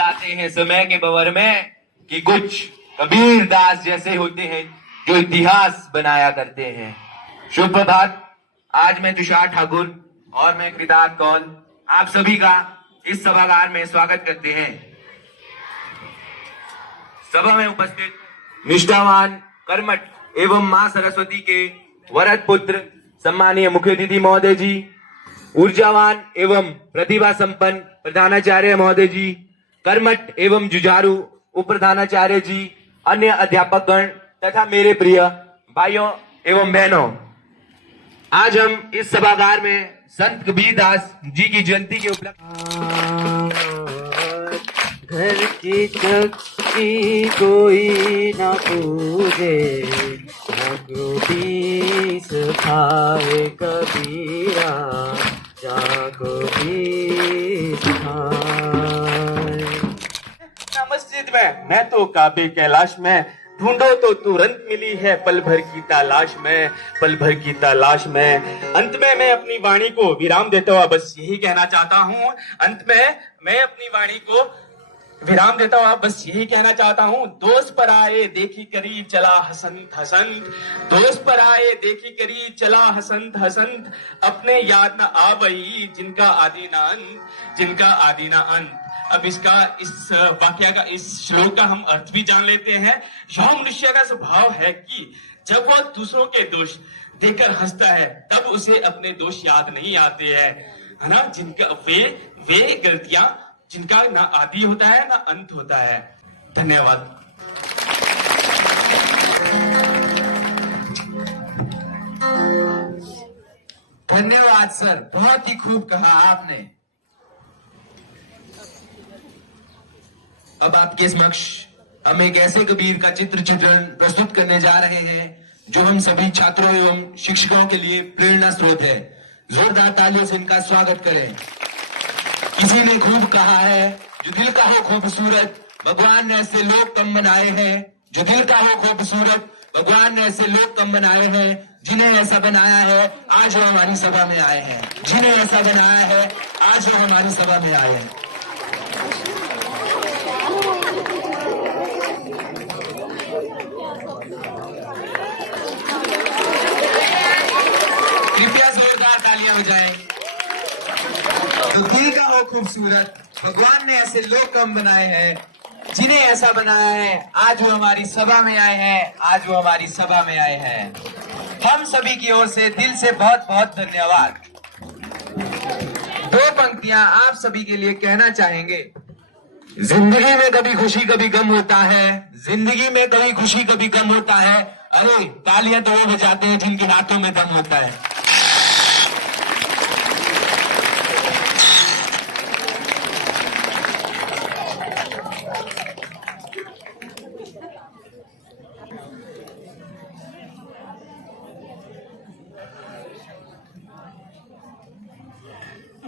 जाते हैं समय के भंवर में कि कुछ कबीर दास जैसे होते हैं जो इतिहास बनाया करते हैं। शुभ प्रभात। आज मैं तुषार ठाकुर और मैं कृतार्थ कौल आप सभी का इस सभागार में स्वागत करते हैं। सभा में उपस्थित निष्ठावान कर्मठ एवं मां सरस्वती के वरद पुत्र सम्मानीय मुख्य अतिथि महोदय जी, ऊर्जावान एवं प्रतिभा संपन्न प्रधानाचार्य महोदय जी, कर्मठ एवं जुझारू उप प्रधानाचार्य जी, अन्य अध्यापकगण तथा मेरे प्रिय भाइयों एवं बहनों, आज हम इस सभागार में संत कबीरदास जी की जयंती के उपलक्ष्य घर की चक्की कोई न पूजे, भी सिखाए कबीरा, जागो भी सिखाए। मस्जिद में मैं तो काबे कैलाश में, ढूंढो तो तुरंत मिली है पल भर की तलाश में, पल भर की तलाश में। अंत में मैं अपनी वाणी को विराम देता हुआ बस यही कहना चाहता हूँ, अंत में मैं अपनी वाणी को विराम देता हुआ बस यही कहना चाहता हूँ, दोस्त पर आए देखी करी चला हसंत हसंत, दोस्त पर आए देखी करी चला हसंत हसंत, अपने याद न आवई जिनका आदि न अंत, जिनका आदि न अंत। अब इस वाक्य का, इस श्लोक का हम अर्थ भी जान लेते हैं। यह मनुष्य का स्वभाव है कि जब वह दूसरों के दोष देखकर हंसता है तब उसे अपने दोष याद नहीं आते हैं, है ना, जिनका वे गलतियां जिनका ना आदि होता है ना अंत होता है। धन्यवाद। धन्यवाद सर, बहुत ही खूब कहा आपने। अब आपके समक्ष हम एक ऐसे कबीर का चित्रण प्रस्तुत करने जा रहे हैं जो हम सभी छात्रों एवं शिक्षकों के लिए प्रेरणा स्रोत है। जोरदार तालियों से इनका स्वागत करें। किसी ने खूब कहा है, जो दिल का हो खूबसूरत भगवान ने ऐसे लोग कम बनाए हैं, जो दिल का हो खूबसूरत भगवान ने ऐसे लोग कम बनाए हैं, जिन्हें ऐसा बनाया है आज वो हमारी सभा में आए हैं, जिन्हें ऐसा बनाया है आज वो हमारी सभा में आए हैं। कृपया जोरदार तालियां बजाएं। तो दिल का हो खूबसूरत भगवान ने ऐसे लोग कम बनाए हैं, जिन्हें ऐसा बनाया है आज वो हमारी सभा में आए हैं, आज वो हमारी सभा में आए हैं। हम सभी की ओर से दिल से बहुत बहुत धन्यवाद। दो पंक्तियां आप सभी के लिए कहना चाहेंगे। जिंदगी में कभी खुशी कभी गम होता है, जिंदगी में कभी खुशी कभी गम होता है। अरे तालियां तो वो बजाते हैं जिनके हाथों में दम होता है।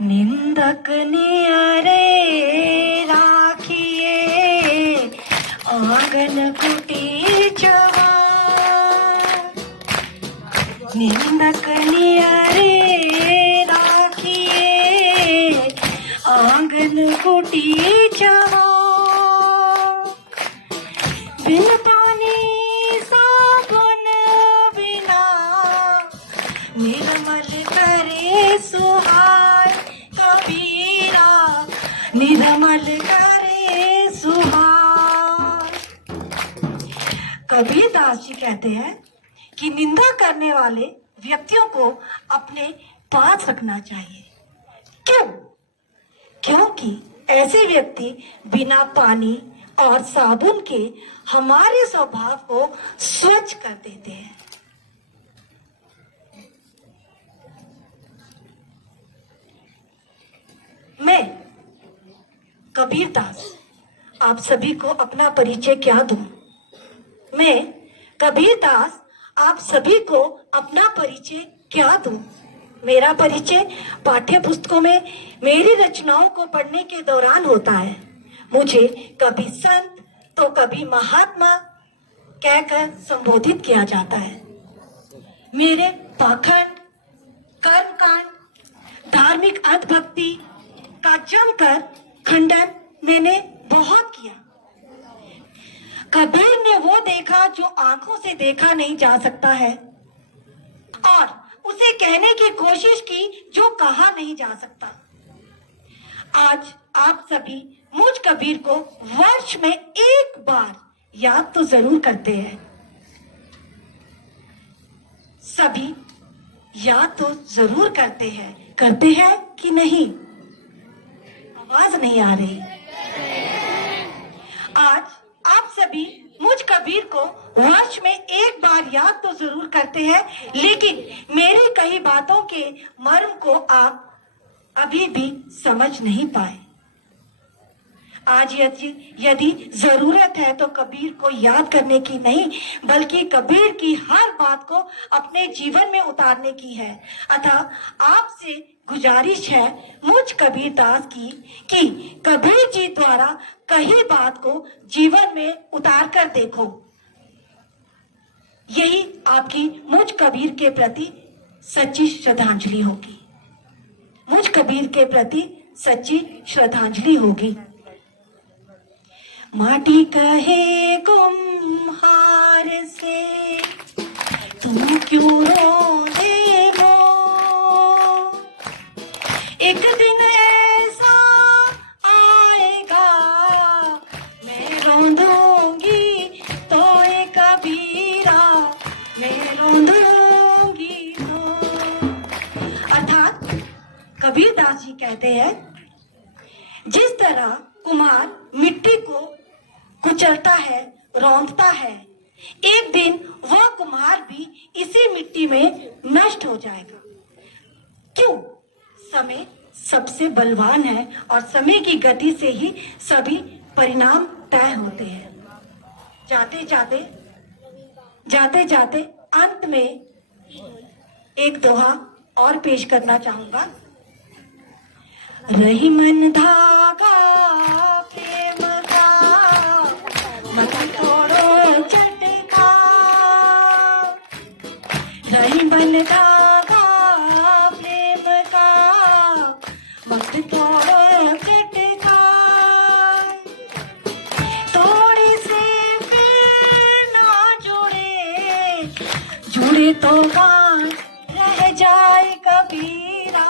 निंदक नियरे राखिए आंगन कुटी जवान, निंदक नियरे राखिए आंगन कुटी जवान, बिन पानी साबुन बिना निर्मल करे सुहाय कबीरा, निर्मल करे सुहाय। कबीरदास जी कहते हैं कि निंदा करने वाले व्यक्तियों को अपने पास रखना चाहिए। क्यों? क्योंकि ऐसे व्यक्ति बिना पानी और साबुन के हमारे स्वभाव को स्वच्छ कर देते हैं। मैं कबीरदास आप सभी को अपना परिचय क्या दूं? मैं कबीरदास आप सभी को अपना परिचय क्या दूं? मेरा परिचय पाठ्य पुस्तकों में मेरी रचनाओं को पढ़ने के दौरान होता है। मुझे कभी संत तो कभी महात्मा कहकर संबोधित किया जाता है। मेरे पाखंड, कर्मकांड, धार्मिक अंधभक्ति का जमकर खंडन मैंने बहुत कबीर ने वो देखा जो आंखों से देखा नहीं जा सकता है, और उसे कहने की कोशिश की जो कहा नहीं जा सकता। आज आप सभी मुझ कबीर को वर्ष में एक बार याद तो जरूर करते हैं। सभी याद तो जरूर करते हैं कि नहीं? आवाज नहीं आ रही। आज आप सभी मुझ कबीर को वर्ष में एक बार याद तो जरूर करते हैं, लेकिन मेरी कई बातों के मर्म को आप अभी भी समझ नहीं पाए। आज यदि जरूरत है तो कबीर को याद करने की नहीं, बल्कि कबीर की हर बात को अपने जीवन में उतारने की है। अतः आपसे गुजारिश है मुझ कबीर दास की कि कबीर जी द्वारा कही बात को जीवन में उतार कर देखो। यही आपकी मुझ कबीर के प्रति सच्ची श्रद्धांजलि होगी। मुझ कबीर के प्रति सच्ची श्रद्धांजलि होगी। माटी कहे कुम्हार से तुम क्यों रोंदे हो, एक दिन ऐसा आएगा मैं रोंदूंगी तो एक कबीरा, मैं रोंदूंगी तो। अर्थात कबीर दास जी कहते हैं, जिस तरह कुम्हार मिट्टी को कुचलता है, रौंदता है, एक दिन वह कुम्हार भी इसी मिट्टी में नष्ट हो जाएगा। क्यों? समय सबसे बलवान है और समय की गति से ही सभी परिणाम तय होते हैं। जाते जाते अंत में एक दोहा और पेश करना चाहूंगा। रही मन धागा प्रेम का, मत तोड़ो चटका। रही मन धागा प्रेम का, मत तोड़ो चटका। थोड़ी से फिर ना जुड़े तो गांठ रह जाए कबीरा,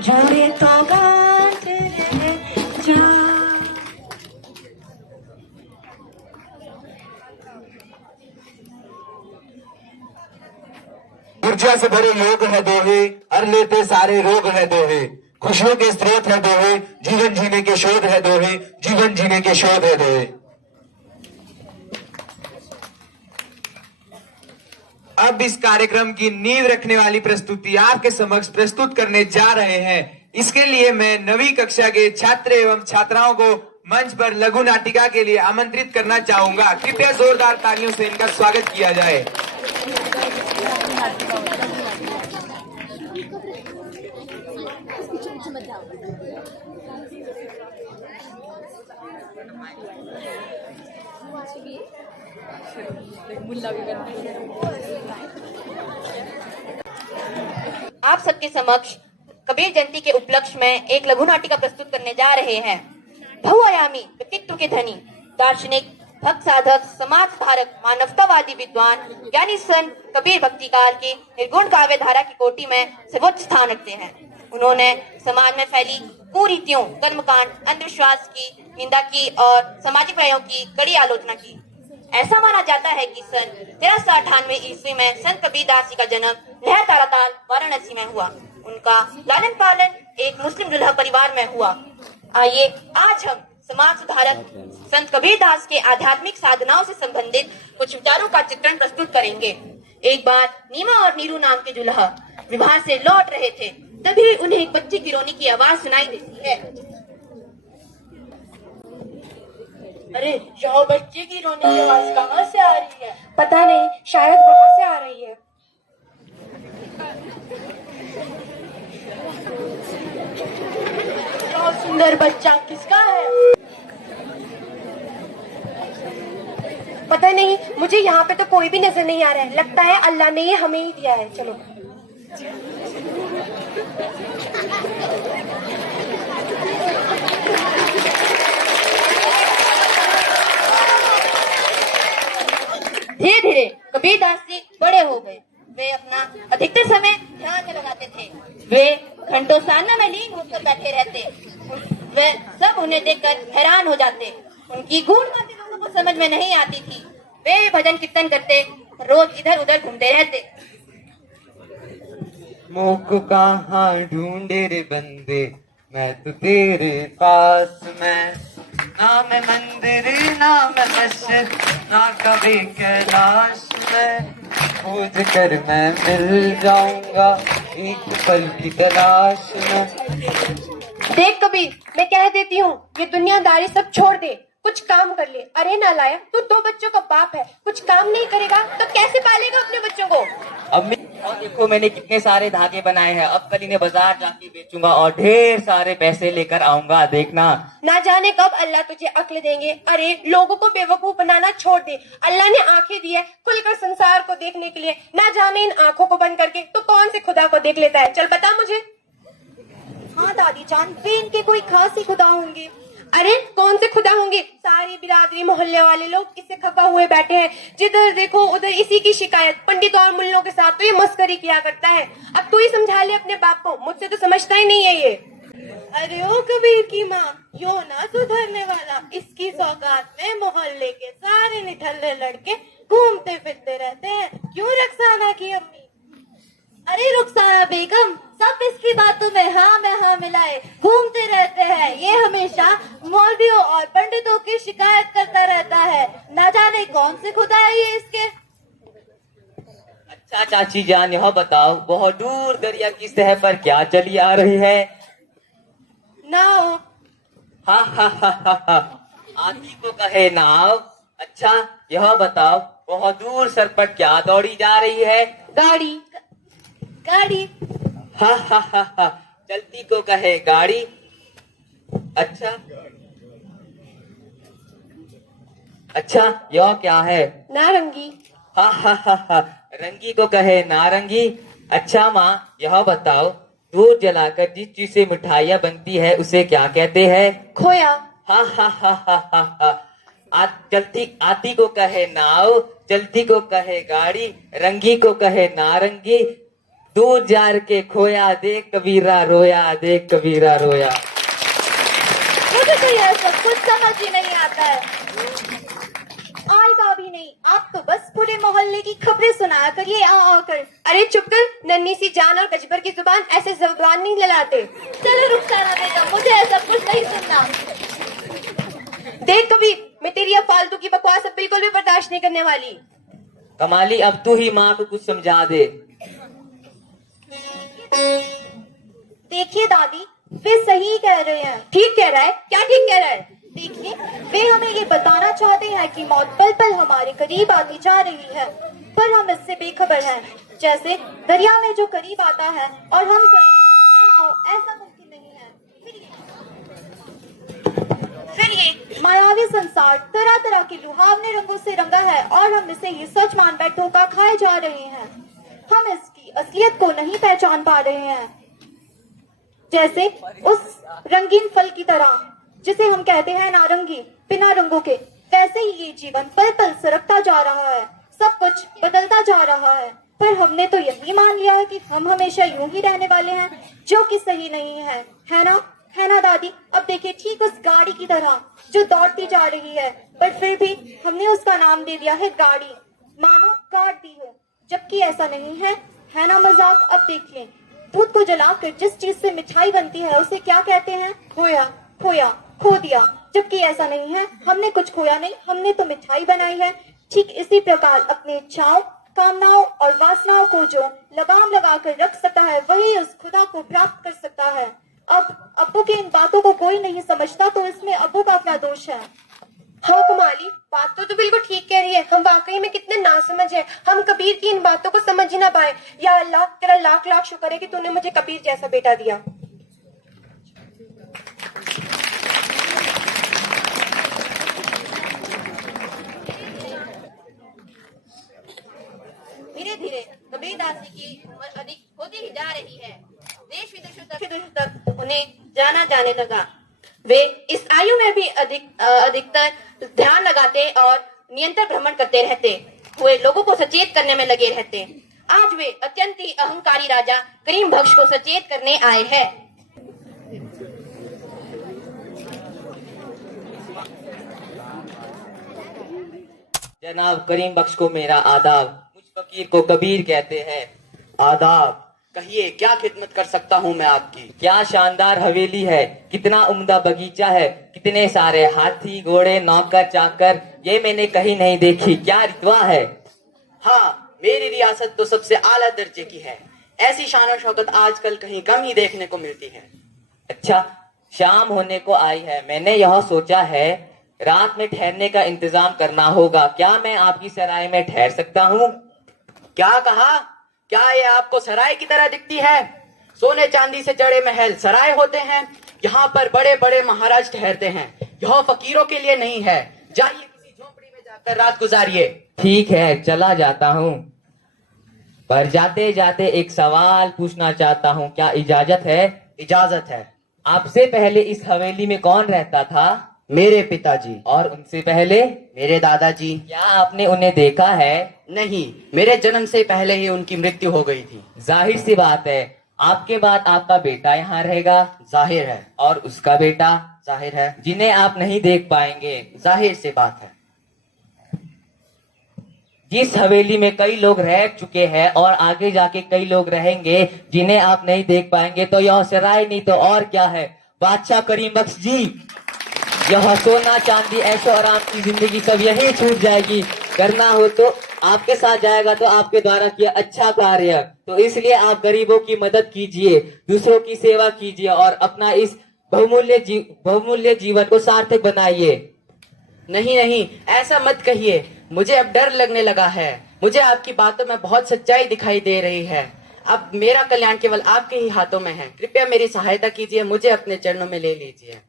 जुड़े तो गांठ रह जाए। ऊर्जा से भरे योग है दोहे, हर लेते सारे रोग है दोहे। खुशियों के स्रोत है दोहे, जीवन जीने के शोध है दोहे, जीवन जीने के शोध है दोहे। अब इस कार्यक्रम की नींव रखने वाली प्रस्तुति आपके समक्ष प्रस्तुत करने जा रहे हैं। इसके लिए मैं 9वीं कक्षा के छात्र एवं छात्राओं को मंच पर लघु नाटिका के लिए आमंत्रित करना चाहूंगा। कृपया जोरदार तालियों से इनका स्वागत किया जाए। आप सबके समक्ष कबीर जयंती के उपलक्ष्य में एक लघु नाटिका प्रस्तुत करने जा रहे हैं। बहुआयामी व्यक्तित्व के धनी, दार्शनिक, भक्त साधक, समाज सुधारक, मानवतावादी विद्वान, ज्ञानी संत कबीर भक्तिकार की निर्गुण काव्य धारा की कोटि में सर्वोच्च स्थान रखते हैं। उन्होंने समाज में फैली कुरीतियों, कर्मकांड, अंधविश्वास की निंदा की और सामाजिक बुराइयों की कड़ी आलोचना की। ऐसा माना जाता है कि सन 1398 ईस्वी में संत कबीरदास जी का जन्म लहर ताराताल वाराणसी में हुआ। उनका लालन पालन एक मुस्लिम दुल्हा परिवार में हुआ। आइए आज हम समाज सुधारक संत कबीरदास के आध्यात्मिक साधनाओं से संबंधित कुछ विचारों का चित्रण प्रस्तुत करेंगे। एक बार नीमा और नीरू नाम के दुल्हा विवाह से लौट रहे थे, तभी उन्हें एक बच्चे की रोने की आवाज सुनाई देती है। अरे यहाँ बच्चे की रोने की आवाज कहाँ से आ रही है? पता नहीं, शायद वहाँ से आ रही है। यह सुंदर बच्चा किसका है? पता नहीं, मुझे यहाँ पे तो कोई भी नजर नहीं आ रहा है। लगता है अल्लाह ने ये हमें ही दिया है। चलो। कबीरदास जी बड़े हो गए। वे अपना अधिकतर समय ध्यान में लगाते थे। वे घंटों साधना में लीन होकर बैठे रहते। वे सब उन्हें देखकर हैरान हो जाते। उनकी गूढ़ बातें लोगों को समझ में नहीं आती थी। वे भजन कीर्तन करते, रोज इधर उधर घूमते रहते। मुख कहाँ ढूंढे रे बंदे, मैं तो तेरे पास में। ना मैं मंदिर ना मैं मस्जिद, ना कभी कैलाश में। खोज कर मैं मिल जाऊंगा एक पल की तलाश में। देख कबीर, मैं कह देती हूँ, ये दुनियादारी सब छोड़ दे, कुछ काम कर ले। अरे नालायक, तू 2 बच्चों का बाप है, कुछ काम नहीं करेगा तो कैसे पालेगा अपने बच्चों को? अम्मी और देखो मैंने कितने सारे धागे बनाए हैं। अब कल इन्हें बाजार जाके बेचूंगा और ढेर सारे पैसे लेकर आऊंगा, देखना। ना जाने कब अल्लाह तुझे अक्ल देंगे। अरे लोगों को बेवकूफ बनाना छोड़ दे। अल्लाह ने आंखें दी है खुलकर संसार को देखने के लिए। ना जाने इन आंखों को बंद करके तो कौन से खुदा को देख लेता है। चल बता मुझे। हाँ दादी जान, वे इनके कोई खास ही खुदा होंगे। अरे कौन से खुदा होंगे? सारी बिरादरी मोहल्ले वाले लोग इससे खफा हुए बैठे हैं। जिधर देखो उधर इसी की शिकायत। पंडित और मुल्लों के साथ तो ये मस्करी किया करता है। अब तू ही समझा ले अपने बाप को, मुझसे तो समझता ही नहीं है ये। अरे ओ कबीर की माँ, यो ना सुधरने वाला। इसकी सौगात में मोहल्ले के सारे निठल्ले लड़के घूमते फिरते रहते हैं। क्यों रक्साना की अम्मी? अरे रुखसाना बेगम, सब इसकी बातों में हाँ मिलाए घूमते रहते हैं। ये हमेशा मौलवियों और पंडितों की शिकायत करता रहता है। ना जाने कौन से खुदा है ये इसके। अच्छा चाची जान, यह बताओ बहुत दूर दरिया की सतह पर क्या चली आ रही है? नाव। हा हा हा हा हा, आदमी को कहे नाव। अच्छा यह बताओ बहुत दूर सर पर क्या दौड़ी जा रही है? गाड़ी। गाड़ी। हा हा हा हा, चलती को कहे गाड़ी। अच्छा अच्छा यह क्या है? नारंगी। हा हा हा हा, रंगी को कहे नारंगी। अच्छा माँ यह बताओ दूध जलाकर जिस चीज से मिठाइयाँ बनती है उसे क्या कहते हैं? खोया। हा हा हा हा हा हा, चलती आती को कहे नाव, चलती को कहे गाड़ी, रंगी को कहे नारंगी। दूर जार के खोया, देख कबीरा रोया, देख कबीरा रोया। मुझे तो यह सब कुछ समझ ही नहीं आता है। आएगा भी नहीं, आप तो बस पूरे मोहल्ले की खबरें सुनाया करिए आकर। अरे चुप कर, नन्ही सी जान और गजबर की जुबान ऐसे जुबान नहीं ललाते। चलो रुखसाना बेगम, मुझे ऐसा कुछ नहीं सुनना। देख कबीर, मैं तेरी अब फालतू की बकवास अब बिल्कुल भी बर्दाश्त नहीं करने वाली। कमाली अब तू ही माँ को कुछ समझा दे। देखिए दादी, वे सही कह रहे हैं। ठीक कह रहा है? क्या ठीक कह रहा है? देखिए, वे हमें ये बताना चाहते हैं कि मौत पल पल हमारे करीब आती जा रही है, पर हम इससे बेखबर हैं। जैसे दरिया में जो करीब आता है और हम करीब ना आओ, ऐसा मुमकिन नहीं है। फिर ये मायावी संसार तरह तरह के लुभावने रंगों से रंगा है और हम इसे ये सच मानकर धोखा खाए जा रहे हैं। हम इसकी असलियत को नहीं पहचान पा रहे हैं। जैसे उस रंगीन फल की तरह जिसे हम कहते हैं नारंगी, बिना रंगों के, वैसे ही ये जीवन पल पल सरकता जा रहा है। सब कुछ बदलता जा रहा है, पर हमने तो यही मान लिया है कि हम हमेशा यूं ही रहने वाले हैं, जो कि सही नहीं है। है ना दादी? अब देखिए, ठीक उस गाड़ी की तरह जो दौड़ती जा रही है, पर फिर भी हमने उसका नाम दे दिया है गाड़ी, मानो काट दी हो, जबकि ऐसा नहीं है। है ना मजाक? अब देख लें, दूध को जलाकर जिस चीज से मिठाई बनती है उसे क्या कहते हैं? खोया, खो दिया, जबकि ऐसा नहीं है। हमने कुछ खोया नहीं, हमने तो मिठाई बनाई है। ठीक इसी प्रकार अपनी इच्छाओं, कामनाओं और वासनाओं को जो लगाम लगाकर रख सकता है, वही उस खुदा को प्राप्त कर सकता है। अब अब्बू की इन बातों को कोई नहीं समझता, तो इसमें अब्बू का क्या दोष है? हाँ कुमारी, बात तो तू बिल्कुल ठीक कह रही है। हम वाकई में कितने नासमझ हैं। हम कबीर की इन बातों को समझ ही ना पाए। या अल्लाह, तेरा लाख लाख शुक्र है कि तूने मुझे कबीर जैसा बेटा दिया। धीरे धीरे कबीरदास जी की उम्र अधिक होती ही जा रही है। देश विदेशों तक उन्हें जाना जाने लगा। वे इस आयु में भी अधिकतर ध्यान लगाते और निरंतर भ्रमण करते रहते। हुए लोगों को सचेत करने में लगे रहते। आज वे अत्यंत ही अहंकारी राजा करीम बख्श को सचेत करने आए हैं। जनाब करीम बख्श को मेरा आदाब। मुझ फकीर को कबीर कहते हैं। आदाब। कहिए क्या खिदमत कर सकता हूँ मैं आपकी। क्या शानदार हवेली है, कितना उम्दा बगीचा है, कितने सारे हाथी घोड़े नौकर चाकर, ये मैंने कहीं नहीं देखी। क्या रितवा है। हाँ, मेरी रियासत तो सबसे आला दर्जे की है। ऐसी शान और शौकत आजकल कहीं कम ही देखने को मिलती है। अच्छा, शाम होने को आई है। मैंने यह सोचा है रात में ठहरने का इंतजाम करना होगा। क्या मैं आपकी सराय में ठहर सकता हूँ। क्या कहा। क्या ये आपको सराय की तरह दिखती है। सोने चांदी से जड़े महल सराय होते हैं। यहाँ पर बड़े बड़े महाराज ठहरते हैं। यह फकीरों के लिए नहीं है। जाइए किसी झोपड़ी में जाकर रात गुजारिए। ठीक है, चला जाता हूँ। पर जाते जाते एक सवाल पूछना चाहता हूँ, क्या इजाजत है। इजाजत है। आपसे पहले इस हवेली में कौन रहता था। मेरे पिताजी। और उनसे पहले मेरे दादाजी। क्या आपने उन्हें देखा है। नहीं, मेरे जन्म से पहले ही उनकी मृत्यु हो गई थी। जाहिर सी बात है, आपके बाद आपका बेटा यहाँ रहेगा। जाहिर है। और उसका बेटा। जाहिर है। जिन्हें आप नहीं देख पाएंगे। जाहिर सी बात है। जिस हवेली में कई लोग रह चुके हैं और आगे जाके कई लोग रहेंगे जिन्हें आप नहीं देख पाएंगे, तो यह सराय नहीं तो और क्या है। बादशाह करीम बख्श जी, यह सोना चांदी ऐशो आराम की जिंदगी सब यही छूट जाएगी। करना हो तो आपके साथ जाएगा, तो आपके द्वारा किया अच्छा कार्य, तो इसलिए आप गरीबों की मदद कीजिए, दूसरों की सेवा कीजिए और अपना इस बहुमूल्य जीवन को सार्थक बनाइए। नहीं नहीं, ऐसा मत कहिए। मुझे अब डर लगने लगा है। मुझे आपकी बातों में बहुत सच्चाई दिखाई दे रही है। अब मेरा कल्याण केवल आपके ही हाथों में है। कृपया मेरी सहायता कीजिए, मुझे अपने चरणों में ले लीजिए।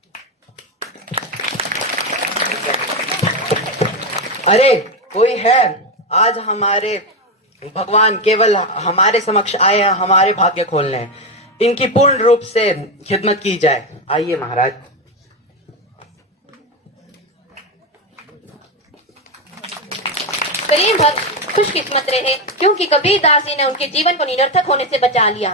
अरे कोई है। आज हमारे भगवान केवल हमारे समक्ष आए हैं हमारे भाग्य खोलने। इनकी पूर्ण रूप से खिदमत की जाए। आइए महाराज। करीम भक्त खुशकिस्मत रहे, क्योंकि कबीर दास जी ने उनके जीवन को निरर्थक होने से बचा लिया।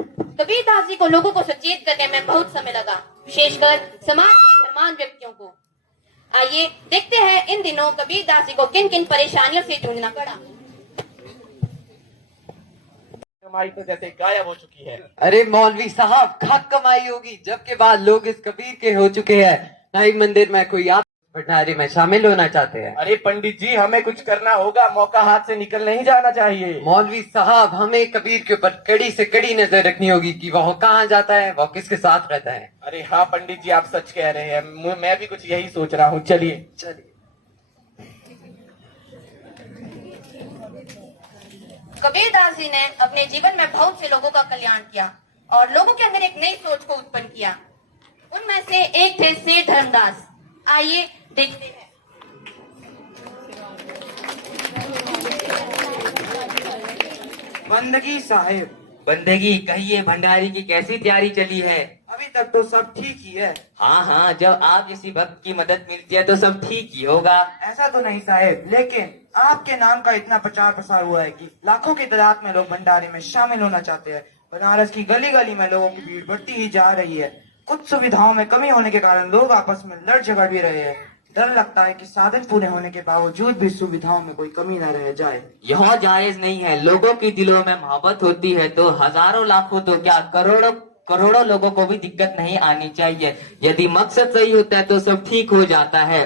कबीर दास जी को लोगों को सचेत करने में बहुत समय लगा, विशेषकर समाज के धर्मांध व्यक्तियों को। आइए देखते हैं इन दिनों कबीर दास जी को किन किन परेशानियों से जूझना पड़ा। कमाई तो जैसे गायब हो चुकी है। अरे मौलवी साहब, खाक कमाई होगी जब के बाद लोग इस कबीर के हो चुके हैं। नाइक मंदिर में कोई आप भंडारी में शामिल होना चाहते हैं। अरे पंडित जी, हमें कुछ करना होगा। मौका हाथ से निकल नहीं जाना चाहिए। मौलवी साहब, हमें कबीर के ऊपर कड़ी से कड़ी नजर रखनी होगी कि वह कहाँ जाता है, वह किसके साथ रहता है। अरे हाँ पंडित जी, आप सच कह रहे हैं। मैं भी कुछ यही सोच रहा हूँ। चलिए चलिए। कबीर दास जी ने अपने जीवन में बहुत से लोगों का कल्याण किया और लोगों के अंदर एक नई सोच को उत्पन्न किया। उनमें से एक थे सेठ धर्मदास। आइए देखते हैं। बंदगी साहिब। बंदगी। कहिए भंडारी की कैसी तैयारी चली है। अभी तक तो सब ठीक ही है। हाँ हाँ, जब आप जैसी भक्त की मदद मिलती है तो सब ठीक ही होगा। ऐसा तो नहीं साहेब, लेकिन आपके नाम का इतना प्रचार प्रसार हुआ है कि लाखों की तादाद में लोग भंडारे में शामिल होना चाहते हैं। बनारस की गली गली में लोगों की भीड़ बढ़ती ही जा रही है। कुछ सुविधाओं में कमी होने के कारण लोग आपस में लड़ झगड़ भी रहे हैं। डर लगता है कि साधन पूरे होने के बावजूद भी सुविधाओं में कोई कमी न रह जाए। यह जायज नहीं है। लोगों की दिलों में मोहब्बत होती है तो हजारों लाखों तो क्या करोड़ों करोड़ों लोगों को भी दिक्कत नहीं आनी चाहिए। यदि मकसद सही होता है तो सब ठीक हो जाता है।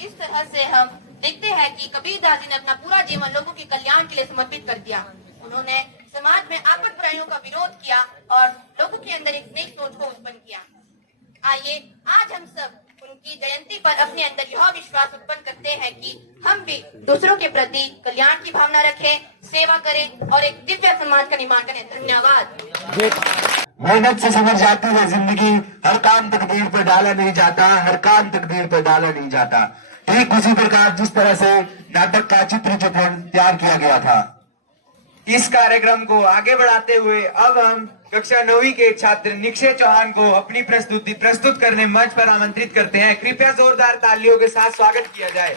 इस तरह से हम देखते हैं कि कबीर दास जी ने अपना पूरा जीवन लोगों के कल्याण के लिए समर्पित कर दिया। उन्होंने समाज में आपद बुराइयों का विरोध किया और लोगों के अंदर एक नई सोच को उत्पन्न किया। आइए आज हम सब उनकी जयंती पर अपने अंदर यह विश्वास उत्पन्न करते हैं कि हम भी दूसरों के प्रति कल्याण की भावना रखें, सेवा करें और एक दिव्य समाज का निर्माण करें। धन्यवाद। मेहनत से समझ जाती है जिंदगी, हर काम तकदीर पर डाला नहीं जाता, हर काम तकदीर पर डाला नहीं जाता। ठीक उसी प्रकार जिस तरह से नाटक का चित्र चित्रण तैयार किया गया था। इस कार्यक्रम को आगे बढ़ाते हुए अब हम कक्षा 9वीं के छात्र निक्षय चौहान को अपनी प्रस्तुति प्रस्तुत करने मंच पर आमंत्रित करते हैं। कृपया जोरदार तालियों के साथ स्वागत किया जाए।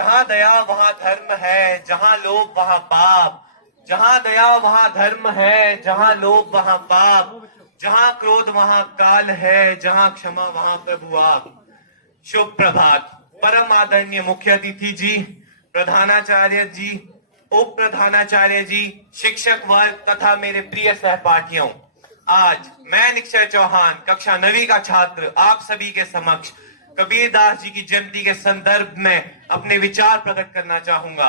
जहाँ दया वहाँ धर्म है, जहाँ लोभ वहाँ पाप। जहाँ दया वहाँ धर्म है, जहाँ लोभ वहाँ पाप। जहाँ क्रोध वहाँ काल है, जहाँ क्षमा वहाँ प्रभु आप। शुभ प्रभात। परम आदरणीय मुख्य अतिथि जी, प्रधानाचार्य जी, उप प्रधानाचार्य जी, शिक्षक वर्ग तथा मेरे प्रिय सहपाठियों, आज मैं निक्षय चौहान कक्षा 9वीं का छात्र आप सभी के समक्ष कबीरदास जी की जयंती के संदर्भ में अपने विचार प्रकट करना चाहूंगा।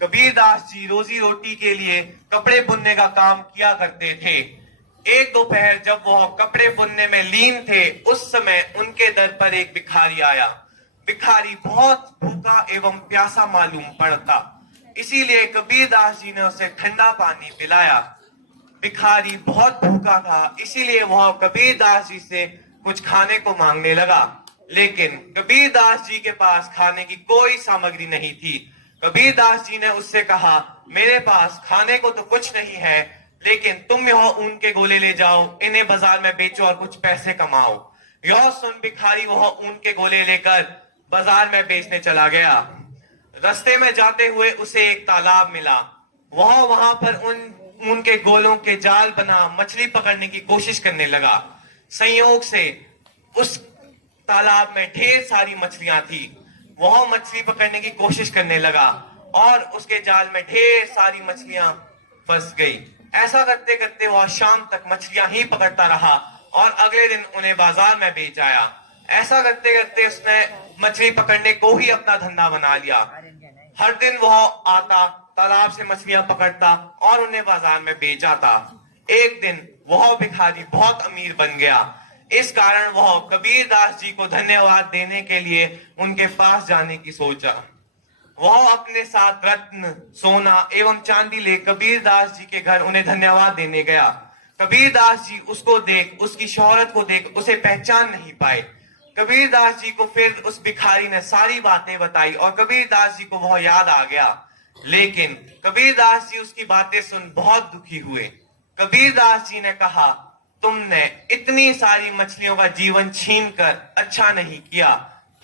कबीरदास जी रोजी रोटी के लिए कपड़े बुनने का काम किया करते थे। एक दोपहर जब वह कपड़े बुनने में लीन थे, उस समय उनके दर पर एक भिखारी आया। भिखारी बहुत भूखा एवं प्यासा मालूम पड़ता, इसीलिए कबीरदास जी ने उसे ठंडा पानी पिलाया। भिखारी बहुत भूखा था, इसीलिए वह कबीरदास जी से कुछ खाने को मांगने लगा, लेकिन कबीरदास जी के पास खाने की कोई सामग्री नहीं थी। कबीरदास जी ने उससे कहा, मेरे पास खाने को तो कुछ नहीं है, लेकिन तुम यह ऊन के गोले ले जाओ, इन्हें बाजार में बेचो और कुछ पैसे कमाओ। यह सुन भिखारी वह ऊन के गोले लेकर बाजार में बेचने चला गया। रास्ते में जाते हुए उसे एक तालाब मिला। वह वहां पर उन ऊन के गोलों के जाल बना मछली पकड़ने की कोशिश करने लगा। संयोग से उस तालाब में ढेर सारी मछलियां थी। वह मछली पकड़ने की कोशिश करने लगा और उसके जाल में ढेर सारी मछलियां फंस गई। ऐसा करते करते वह शाम तक मछलियां ही पकड़ता रहा और अगले दिन उन्हें बाजार में बेच आया। ऐसा करते करते उसने मछली पकड़ने को ही अपना धंधा बना लिया। हर दिन वह आता, तालाब से मछलियां पकड़ता और उन्हें बाजार में बेच आता। एक दिन वह भिखारी बहुत अमीर बन गया। इस कारण वह कबीरदास जी को धन्यवाद देने के लिए उनके पास जाने की सोचा। वह अपने साथ रत्न, सोना एवं चांदी ले कबीरदास जी के घर उन्हें धन्यवाद देने गया। कबीरदास जी उसको देख, उसकी शोहरत को देख उसे पहचान नहीं पाए। कबीरदास जी को फिर उस भिखारी ने सारी बातें बताई और कबीरदास जी को वह याद आ गया, लेकिन कबीरदास जी उसकी बातें सुन बहुत दुखी हुए। कबीरदास जी ने कहा, तुमने इतनी सारी मछलियों का जीवन छीनकर अच्छा नहीं किया,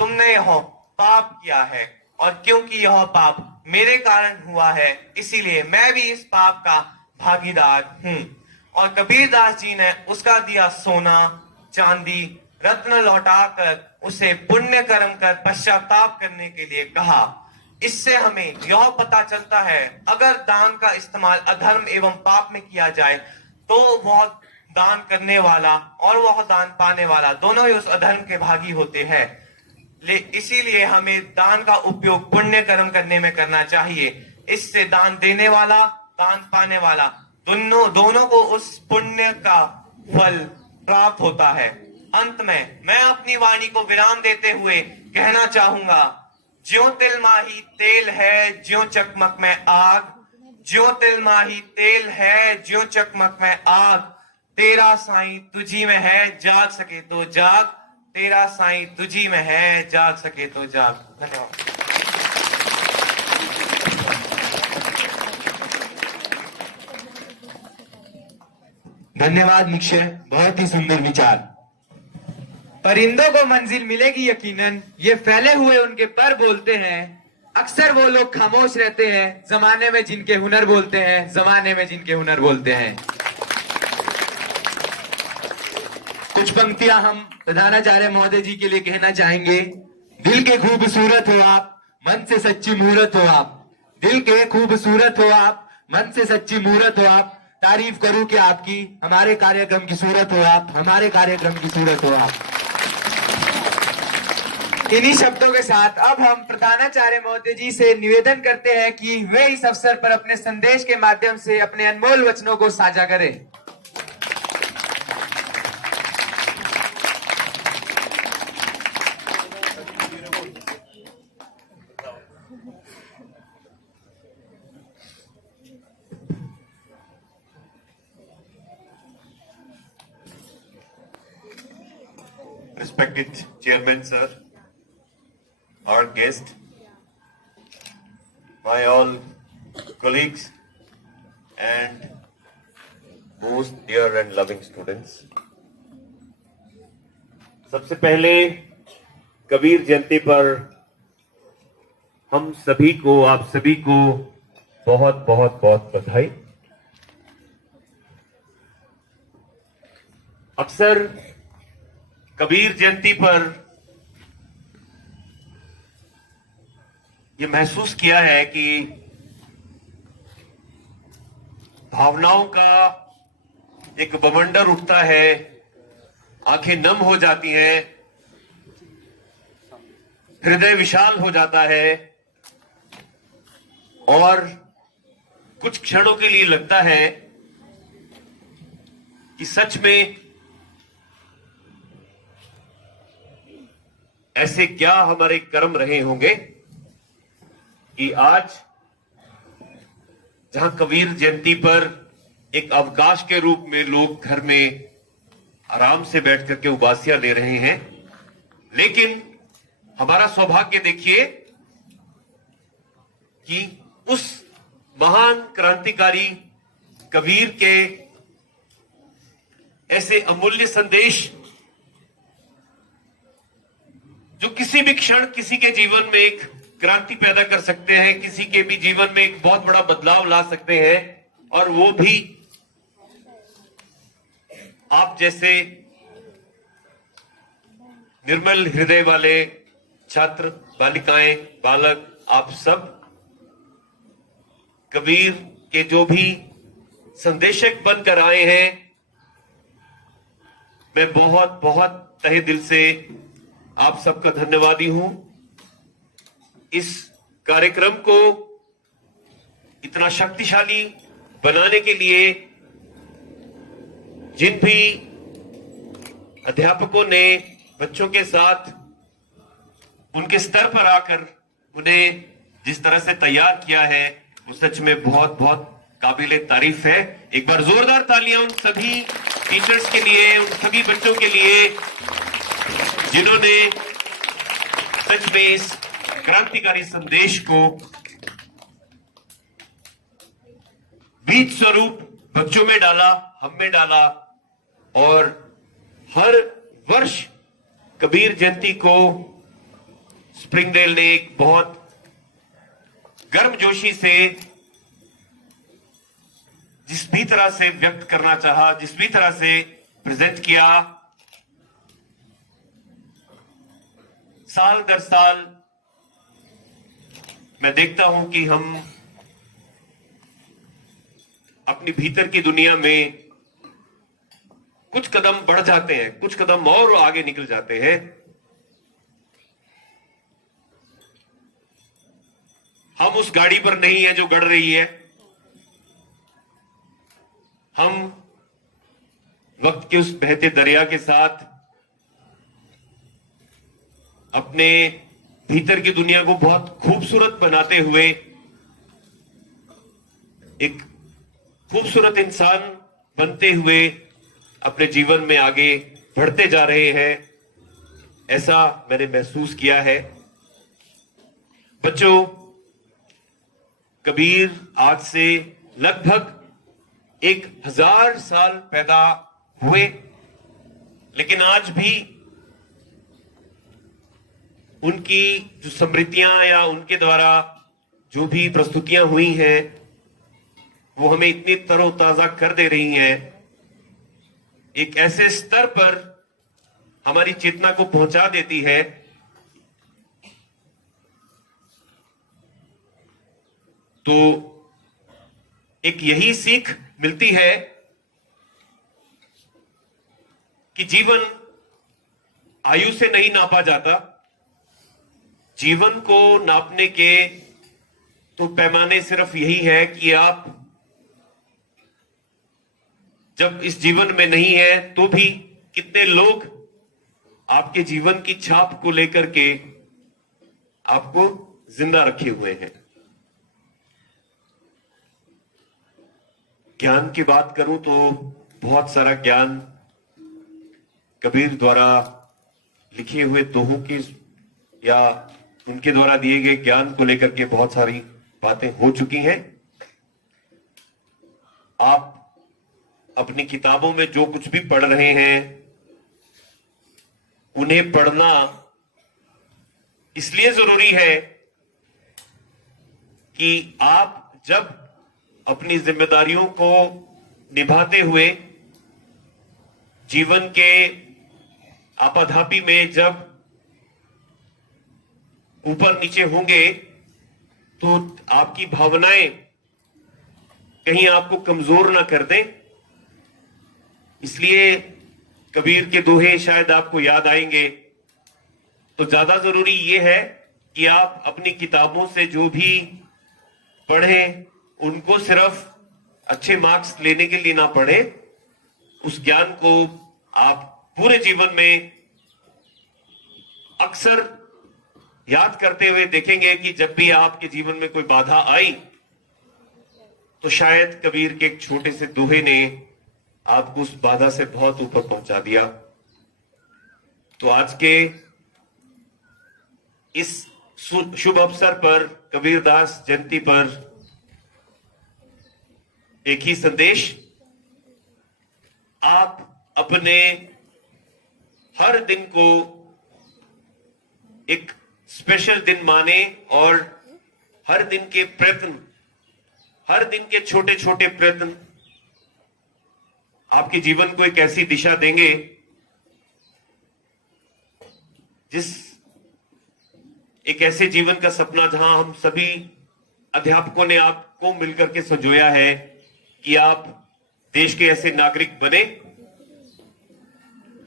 तुमने यह पाप किया है और क्योंकि यह पाप मेरे कारण हुआ है, इसीलिए मैं भी इस पाप का भागीदार हूं। और कबीरदास जी ने उसका दिया सोना, चांदी, रत्न लौटाकर उसे पुण्य कर्म कर पश्चाताप करने के लिए कहा। इससे हमें यह पता चलता है, अगर दान का इस्तेमाल अधर्म एवं पाप में किया जाए तो वह दान करने वाला और वह दान पाने वाला दोनों ही उस अधर्म के भागी होते हैं। इसीलिए हमें दान का उपयोग पुण्य कर्म करने में करना चाहिए। इससे दान देने वाला, दान पाने वाला दोनों को उस पुण्य का फल प्राप्त होता है। अंत में मैं अपनी वाणी को विराम देते हुए कहना चाहूंगा, ज्यों तिल माही तेल है, ज्यों चकमक में आग। ज्यों तिल माही तेल है, ज्यों चकमक में आग। तेरा साईं तुझी में है, जाग सके तो जाग। तेरा साईं तुझी में है, जाग सके तो जाग। धन्यवाद। धन्यवाद निक्षय, बहुत ही सुंदर विचार। परिंदों को मंजिल मिलेगी यकीनन, ये फैले हुए उनके पर बोलते हैं। अक्सर वो लोग खामोश रहते हैं, जमाने में जिनके हुनर बोलते हैं, जमाने में जिनके हुनर बोलते हैं। कुछ पंक्तियां हम प्रधानाचार्य महोदय जी के लिए कहना चाहेंगे। दिल के खूबसूरत हो आप, मन से सच्ची मूरत हो आप। दिल के खूबसूरत हो आप, मन से सच्ची मूरत हो आप। तारीफ करूं कि आपकी, हमारे कार्यक्रम की सूरत हो आप, हमारे कार्यक्रम की सूरत हो आप। इन्हीं शब्दों के साथ अब हम प्रधानाचार्य महोदय जी से निवेदन करते हैं कि वे इस अवसर पर अपने संदेश के माध्यम से अपने अनमोल वचनों को साझा करें। Respected Chairman, sir, our guest, my all colleagues, and most dear and loving students. सबसे पहले कबीर जयंती पर हम सभी को, आप सभी को बहुत बहुत बहुत बधाई। अक्सर कबीर जयंती पर यह महसूस किया है कि भावनाओं का एक बवंडर उठता है, आंखें नम हो जाती हैं, हृदय विशाल हो जाता है और कुछ क्षणों के लिए लगता है कि सच में ऐसे क्या हमारे कर्म रहे होंगे कि आज जहां कबीर जयंती पर एक अवकाश के रूप में लोग घर में आराम से बैठ करके उबासियां ले रहे हैं, लेकिन हमारा सौभाग्य देखिए कि उस महान क्रांतिकारी कबीर के ऐसे अमूल्य संदेश जो किसी भी क्षण किसी के जीवन में एक क्रांति पैदा कर सकते हैं, किसी के भी जीवन में एक बहुत बड़ा बदलाव ला सकते हैं, और वो भी आप जैसे निर्मल हृदय वाले छात्र, बालिकाएं, बालक, आप सब कबीर के जो भी संदेशक बनकर आए हैं, मैं बहुत बहुत तहे दिल से आप सबका धन्यवादी हूं। इस कार्यक्रम को इतना शक्तिशाली बनाने के लिए जिन भी अध्यापकों ने बच्चों के साथ उनके स्तर पर आकर उन्हें जिस तरह से तैयार किया है, वो सच में बहुत बहुत काबिले तारीफ है। एक बार जोरदार तालियां उन सभी टीचर्स के लिए, उन सभी बच्चों के लिए जिन्होंने सच में इस क्रांतिकारी संदेश को बीज स्वरूप बच्चों में डाला, हम में डाला, और हर वर्ष कबीर जयंती को स्प्रिंगडेल ने एक बहुत गर्मजोशी से जिस भी तरह से व्यक्त करना चाहा, जिस भी तरह से प्रेजेंट किया, साल दर साल मैं देखता हूं कि हम अपनी भीतर की दुनिया में कुछ कदम बढ़ जाते हैं, कुछ कदम और आगे निकल जाते हैं। हम उस गाड़ी पर नहीं है जो गड़ रही है, हम वक्त के उस बहते दरिया के साथ अपने भीतर की दुनिया को बहुत खूबसूरत बनाते हुए एक खूबसूरत इंसान बनते हुए अपने जीवन में आगे बढ़ते जा रहे हैं, ऐसा मैंने महसूस किया है। बच्चों, कबीर आज से लगभग 1000 साल पैदा हुए, लेकिन आज भी उनकी जो स्मृतियां या उनके द्वारा जो भी प्रस्तुतियां हुई हैं, वो हमें इतनी तरोताजा कर दे रही हैं, एक ऐसे स्तर पर हमारी चेतना को पहुंचा देती है तो एक यही सीख मिलती है कि जीवन आयु से नहीं नापा जाता। जीवन को नापने के तो पैमाने सिर्फ यही है कि आप जब इस जीवन में नहीं है तो भी कितने लोग आपके जीवन की छाप को लेकर के आपको जिंदा रखे हुए हैं। ज्ञान की बात करूं तो बहुत सारा ज्ञान कबीर द्वारा लिखे हुए दोहों की या उनके द्वारा दिए गए ज्ञान को लेकर के बहुत सारी बातें हो चुकी हैं। आप अपनी किताबों में जो कुछ भी पढ़ रहे हैं, उन्हें पढ़ना इसलिए जरूरी है कि आप जब अपनी जिम्मेदारियों को निभाते हुए जीवन के आपाधापी में जब ऊपर नीचे होंगे तो आपकी भावनाएं कहीं आपको कमजोर ना कर दें। इसलिए कबीर के दोहे शायद आपको याद आएंगे। तो ज्यादा जरूरी यह है कि आप अपनी किताबों से जो भी पढ़ें उनको सिर्फ अच्छे मार्क्स लेने के लिए ना पढ़ें, उस ज्ञान को आप पूरे जीवन में अक्सर याद करते हुए देखेंगे कि जब भी आपके जीवन में कोई बाधा आई तो शायद कबीर के एक छोटे से दोहे ने आपको उस बाधा से बहुत ऊपर पहुंचा दिया। तो आज के इस शुभ अवसर पर, कबीरदास जयंती पर, एक ही संदेश, आप अपने हर दिन को एक स्पेशल दिन माने और हर दिन के प्रयत्न, हर दिन के छोटे छोटे प्रयत्न आपके जीवन को एक ऐसी दिशा देंगे एक ऐसे जीवन का सपना जहां हम सभी अध्यापकों ने आपको मिलकर के संजोया है कि आप देश के ऐसे नागरिक बने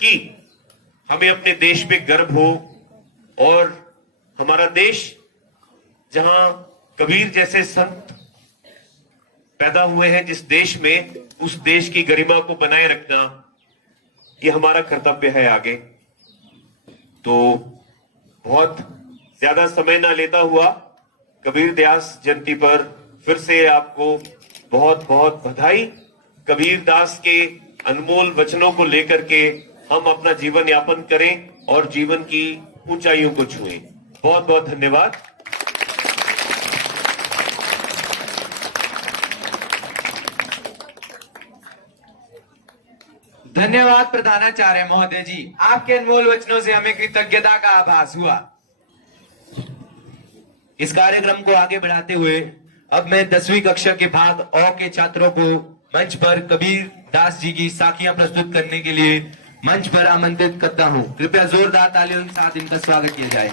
कि हमें अपने पे गर्व हो और हमारा देश जहां कबीर जैसे संत पैदा हुए हैं, जिस देश में, उस देश की गरिमा को बनाए रखना ये हमारा कर्तव्य है आगे। तो बहुत ज्यादा समय ना लेता हुआ कबीरदास जयंती पर फिर से आपको बहुत बहुत बधाई। कबीरदास के अनमोल वचनों को लेकर के हम अपना जीवन यापन करें और जीवन की ऊंचाइयों को छुएं। बहुत बहुत धन्यवाद। धन्यवाद प्रधानाचार्य महोदय जी, आपके अनमोल वचनों से हमें कृतज्ञता का आभास हुआ। इस कार्यक्रम को आगे बढ़ाते हुए अब मैं 10वीं कक्षा के भाग अ के छात्रों को मंच पर कबीर दास जी की साखियां प्रस्तुत करने के लिए मंच पर आमंत्रित करता हूं। कृपया जोरदार तालियों के साथ इनका स्वागत किया जाए।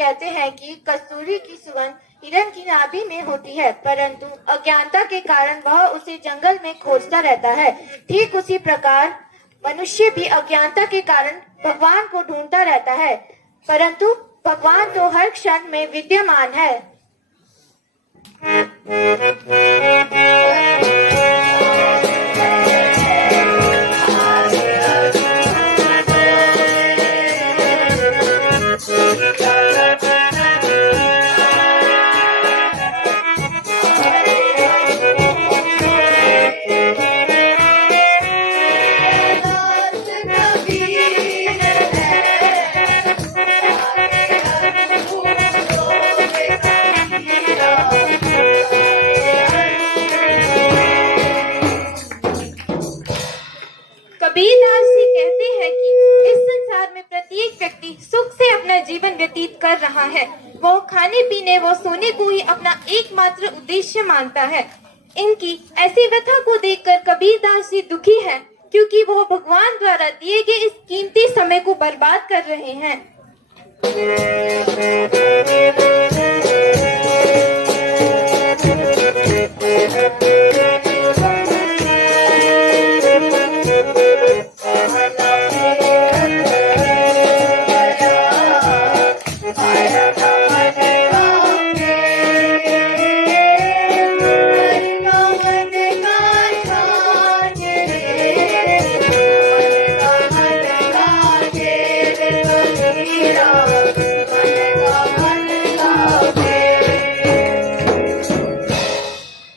कहते हैं कि कस्तूरी की सुगंध हिरण की नाभि में होती है, परंतु अज्ञानता के कारण वह उसे जंगल में खोजता रहता है। ठीक उसी प्रकार मनुष्य भी अज्ञानता के कारण भगवान को ढूंढता रहता है, परंतु भगवान तो हर क्षण में विद्यमान है। कबीरदास जी कहते हैं कि इस संसार में प्रत्येक व्यक्ति सुख से अपना जीवन व्यतीत कर रहा है। वो खाने पीने व सोने को ही अपना एकमात्र उद्देश्य मानता है। इनकी ऐसी व्यथा को देखकर कबीरदास जी दुखी हैं, क्योंकि वो भगवान द्वारा दिए गए इस कीमती समय को बर्बाद कर रहे हैं।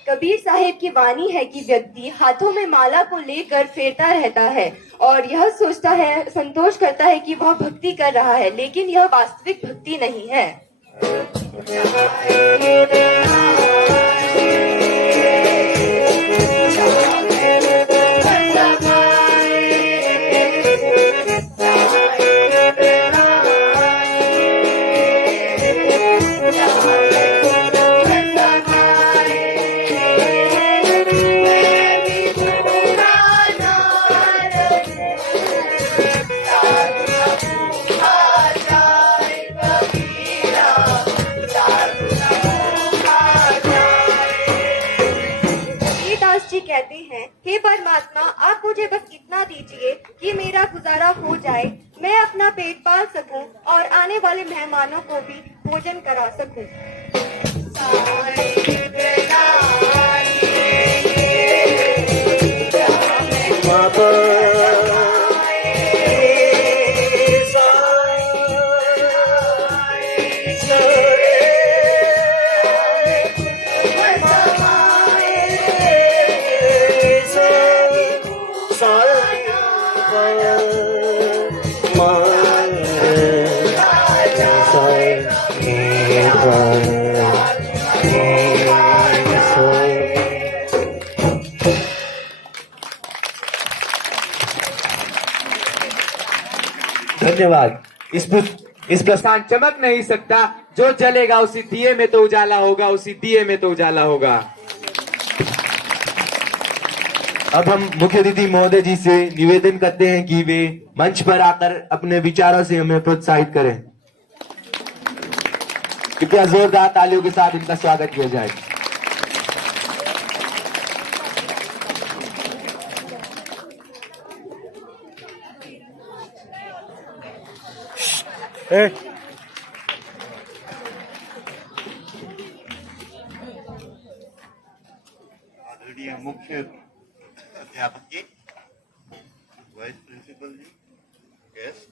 कबीर साहिब की वाणी है कि व्यक्ति हाथों में माला को लेकर फेरता रहता है और यह सोचता है, संतोष करता है कि वह भक्ति कर रहा है, लेकिन यह वास्तविक भक्ति नहीं है। जी कहते हैं, हे परमात्मा, आप मुझे बस इतना दीजिए कि मेरा गुजारा हो जाए, मैं अपना पेट पाल सकूं और आने वाले मेहमानों को भी भोजन करा सकूं। धन्यवाद। इस प्रस्थान चमक नहीं सकता, जो जलेगा उसी दिए में तो उजाला होगा, उसी दिए में तो उजाला होगा। अब हम मुख्य अतिथि महोदय जी से निवेदन करते हैं कि वे मंच पर आकर अपने विचारों से हमें प्रोत्साहित करें। कृपया जोरदार तालियों के साथ इनका स्वागत किया जाए। आदरणीय मुख्य अध्यापक जी, वाइस प्रिंसिपल जी, गेस्ट,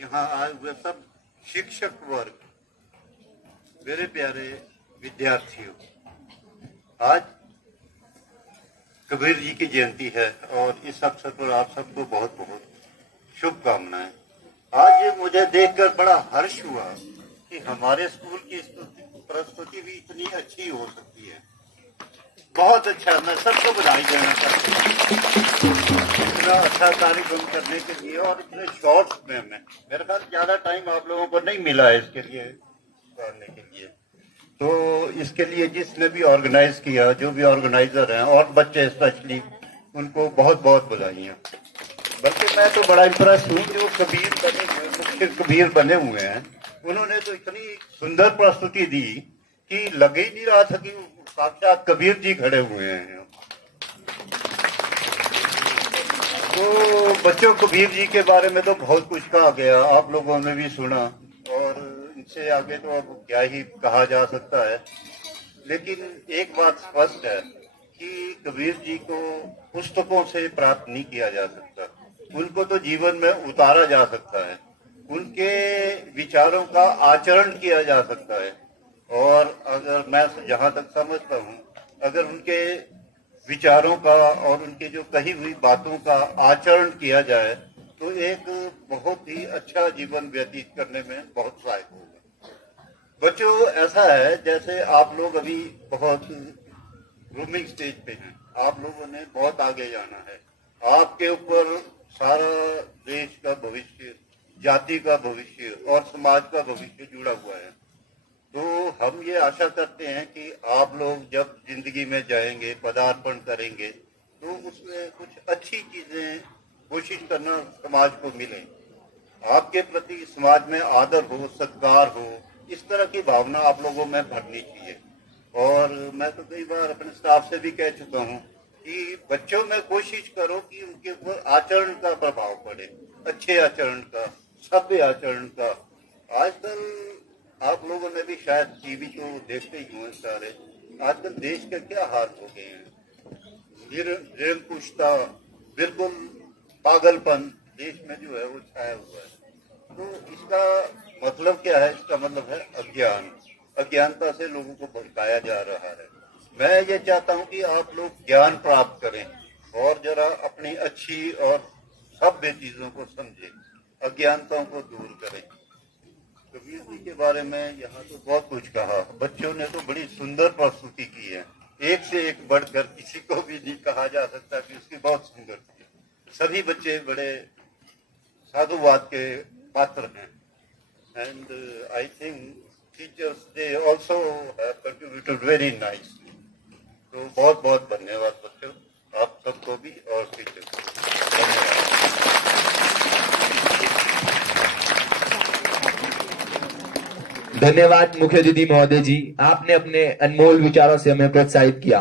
यहाँ आए हुए सब शिक्षक वर्ग, मेरे प्यारे विद्यार्थियों, आज कबीर जी की जयंती है और इस अवसर पर आप सबको बहुत बहुत शुभकामनाएं। आज मुझे देखकर बड़ा हर्ष हुआ कि हमारे स्कूल की प्रस्तुति भी इतनी अच्छी हो सकती है। बहुत अच्छा, मैं सबको बधाई देना चाहता हूँ इतना अच्छा कार्यक्रम करने के लिए और इतने शॉर्ट्स में। मेरे पास ज्यादा टाइम आप लोगों को नहीं मिला है इसके लिए करने के लिए, तो इसके लिए जिसने भी ऑर्गेनाइज किया, जो भी ऑर्गेनाइजर हैं और बच्चे स्पेशली, उनको बहुत बहुत बधाइयाँ। बल्कि मैं तो बड़ा इम्प्रेस हूँ जो कबीर बने हुए, मुख्य कबीर बने हुए हैं। उन्होंने तो इतनी सुंदर प्रस्तुति दी कि लग ही नहीं रहा था कि साक्षात कबीर जी खड़े हुए हैं। तो बच्चों, कबीर जी के बारे में तो बहुत कुछ कहा गया, आप लोगों ने भी सुना, और इनसे आगे तो अब क्या ही कहा जा सकता है। लेकिन एक बात स्पष्ट है कि कबीर जी को पुस्तकों से प्राप्त नहीं किया जा सकता, उनको तो जीवन में उतारा जा सकता है, उनके विचारों का आचरण किया जा सकता है। और अगर मैं जहां तक समझता हूं, अगर उनके विचारों का और उनकी जो कही हुई बातों का आचरण किया जाए तो एक बहुत ही अच्छा जीवन व्यतीत करने में बहुत सहायक होगा। बच्चों, ऐसा है जैसे आप लोग अभी बहुत ग्रूमिंग स्टेज पे हैं, आप लोगों ने बहुत आगे जाना है, आपके ऊपर सारा देश का भविष्य, जाति का भविष्य और समाज का भविष्य जुड़ा हुआ है। तो हम ये आशा करते हैं कि आप लोग जब जिंदगी में जाएंगे, पदार्पण करेंगे, तो उसमें कुछ अच्छी चीजें कोशिश करना समाज को मिले, आपके प्रति समाज में आदर हो, सत्कार हो, इस तरह की भावना आप लोगों में भरनी चाहिए। और मैं तो कई बार अपने स्टाफ से भी कह चुका हूँ कि बच्चों में कोशिश करो कि उनके ऊपर आचरण का प्रभाव पड़े, अच्छे आचरण का, सभ्य आचरण का। आजकल आप लोगों ने भी शायद टीवी को देखते ही हुए सारे, आजकल देश के क्या हाल हो गए हैं, निरंकुशता, बिल्कुल पागलपन देश में जो है वो छाया हुआ है। तो इसका मतलब क्या है? इसका मतलब है अज्ञान, अज्ञानता से लोगों को भटकाया जा रहा है। मैं ये चाहता हूँ कि आप लोग ज्ञान प्राप्त करें और जरा अपनी अच्छी और सभ्य चीजों को समझें, अज्ञानताओं को दूर करें। कबीर जी के बारे में यहाँ तो बहुत कुछ कहा, बच्चों ने तो बड़ी सुंदर प्रस्तुति की है, एक से एक बढ़कर किसी को भी नहीं कहा जा सकता कि उसकी बहुत सुंदर थी। सभी बच्चे बड़े साधुवाद के पात्र हैं। And I think teachers they also have contributed very nicely. तो बहुत बहुत धन्यवाद बच्चों, आप सबको भी और टीचर्स को धन्यवाद। धन्यवाद मुख्य अतिथि महोदय जी, आपने अपने अनमोल विचारों से हमें प्रोत्साहित किया।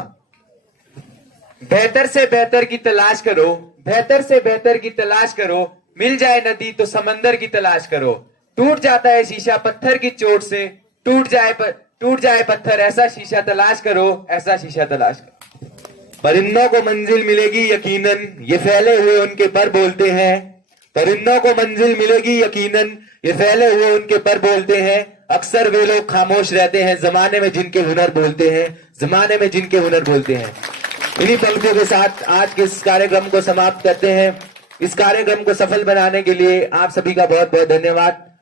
बेहतर से बेहतर की तलाश करो, बेहतर से बेहतर की तलाश करो, मिल जाए नदी तो समंदर की तलाश करो। टूट जाता है शीशा पत्थर की चोट से, टूट जाए पत्थर, ऐसा शीशा तलाश करो, ऐसा शीशा तलाश करो। परिंदों को मंजिल मिलेगी यकीनन, ये फैले हुए उनके पर बोलते हैं। परिंदों को मंजिल मिलेगी यकीनन, ये फैले हुए उनके पर बोलते हैं। अक्सर वे लोग खामोश रहते हैं जमाने में जिनके हुनर बोलते हैं, जमाने में जिनके हुनर बोलते हैं। इन्हीं पलकों के साथ आज के इस कार्यक्रम को समाप्त करते हैं। इस कार्यक्रम को सफल बनाने के लिए आप सभी का बहुत बहुत धन्यवाद।